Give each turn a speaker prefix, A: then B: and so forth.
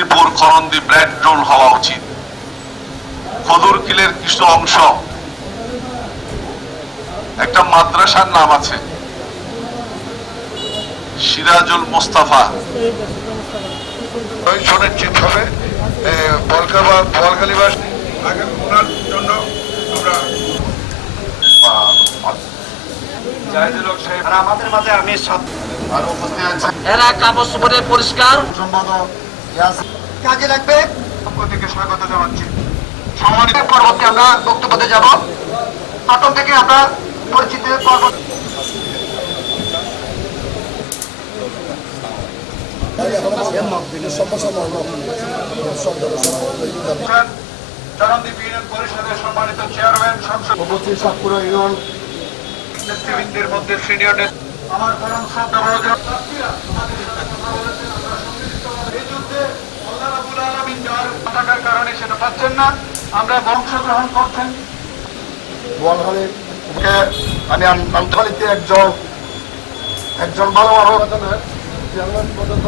A: Sreepur Karandi Brad role হওয়া উচিত। কদরকিলের কিছু অংশ। একটা মাদ্রাসার নাম আছে। সিরাজুল মোস্তাফা।
B: সুনিশ্চিত হবে। বলকালিবাস ওনার জন্য আমরা জাহিদুল হক সাহেব
C: আর আমাদের মাঝে আমি সব
B: আর উপস্থিত আছেন
D: এরা পরে পরিষ্কার।
B: সম্পাদক
C: কাজে লাগবে?
B: পক্ষ স্বাগত জানাচ্ছি। সম্মানিত
C: আমরা বক্তব্যতে যাব। প্রথম থেকে আমরা পরিচিত পর্ব
B: সম্মানিত চেয়ারম্যান সংসদ উপস্থিত সাতপুরা ইউনিয়ন। নেতৃবৃন্দের মধ্যে সিনিয়র আমার পরম শ্রদ্ধা পাচ্ছেন না আমরা বংশগ্রহণ করছেন। আমি আন্তর্জাতিক একজন একজন ভালো পদক